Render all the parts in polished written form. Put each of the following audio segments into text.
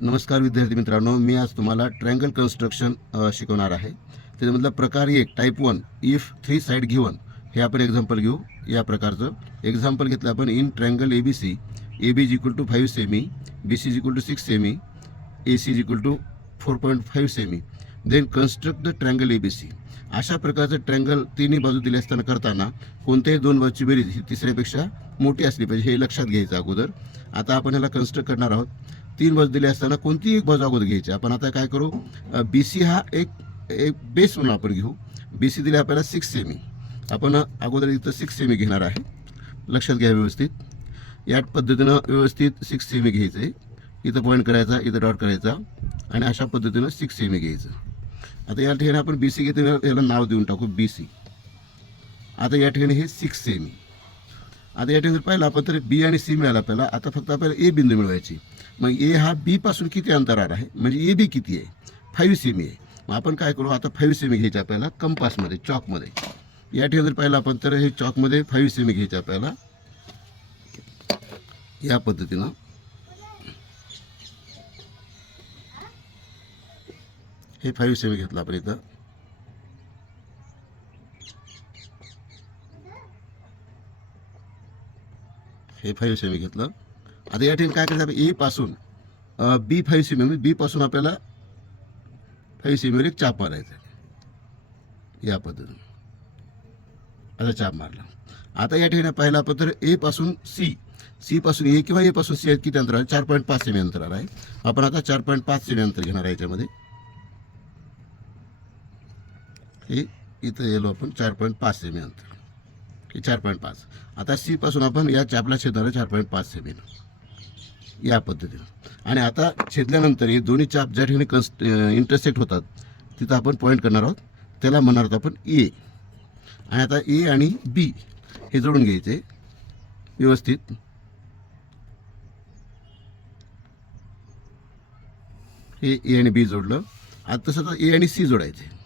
नमस्कार विद्यार्थी मित्रांनो, मी आज तुम्हाला ट्रायंगल कन्स्ट्रक्शन शिकवणार आहे. त्याच्यामधला प्रकार 1 टाईप 1 इफ 3 साईड गिवन हे आपण एक्झाम्पल घेऊ. या प्रकारचं एक्झाम्पल घेतलं आपण. In triangle ABC, AB is equal to 5 सेमी, BC इज इक्वल टू 6 सेमी, AC इज इक्वल टू 4.5 सेमी, then construct the triangle ABC. अशा प्रकारचं ट्रायंगल तिन्ही बाजू दिले असताना करताना कोणत्याही दोन बाजूची बेरीज ही तिसऱ्यापेक्षा मोठी असली पाहिजे, हे लक्षात घ्यायचं अगोदर. आता आपण ह्याला कन्स्ट्रक्ट करणार आहोत. तीन बाजू दिले असताना कोणतीही एक बाजू अगोदर घ्यायची. आपण आता काय करू, BC हा एक बेस म्हणून आपण घेऊ. BC दिले आपल्याला 6 सेमी. आपण अगोदर इथं 6 सेमी घेणार आहे. लक्षात घ्या व्यवस्थित. या पद्धतीनं व्यवस्थित 6 सेमी घ्यायचे. इथं पॉईंट करायचा, इथं डॉट करायचा आणि अशा पद्धतीनं 6 सेमी घ्यायचं. आता या ठिकाणी आपण BC घेतो, याला नाव देऊन टाकू BC. आता या ठिकाणी हे 6 सेमी. आता या ठिकाणी पाहिलं आपण तर B आणि C मिळाला आपल्याला. आता फक्त आपल्याला A बिंदू मिळवायची. मग A हा B पासून किती अंतरावर आहे, म्हणजे AB किती आहे, 5 सेमी आहे. मग आपण काय करू, आता 5 सेमी घ्यायचे आपल्याला कंपासमध्ये, चॉकमध्ये. या ठिकाणी जर पाहिलं आपण तर हे चॉकमध्ये 5 सेमी घ्यायचे आपल्याला. या पद्धतीनं हे 5 सेमी घेतलं आपण इथं. हे 5 सेमी घेतलं. आता या ठिकाणी काय करायचं, आपण A पासून B 5 सेमी, म्हणजे B पासून आपल्याला 5 सेमीवर एक चाप मारायचा. या पद्धतीनं आता चाप मारला. आता या ठिकाणी पाहिलं आपण तर A पासून C पासून A किंवा A पासून C किती अंतर आहे, 4.5 सेमी अंतरावर आहे. आपण आता 4.5 सेमी अंतर घेणार आहे याच्यामध्ये. हे इथं गेलो आपण 4.5 सेमी अंतर, हे 4.5. आता C पासून आपण या चापला छेदणार आहे 4.5 सेमी या पद्धतीनं. आणि आता छेदल्यानंतर हे दोन्ही चाप ज्या ठिकाणी इंटरसेक्ट होतात तिथं आपण पॉईंट करणार आहोत. त्याला म्हणणार आहोत आपण A. आणि आता A आणि B हे जोडून घ्यायचे व्यवस्थित. हे A आणि B जोडलं. आता तसं A आणि C जोडायचे.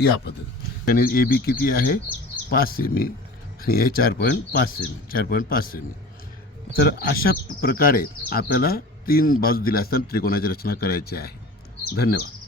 या पद्धतीने AB किती आहे, 5 सेमी आणि हे 4.5 सेमी, 4.5 सेमी. तर अशा प्रकारे आपल्याला 3 बाजू दिल्या असताना त्रिकोणाची रचना करायची आहे. धन्यवाद.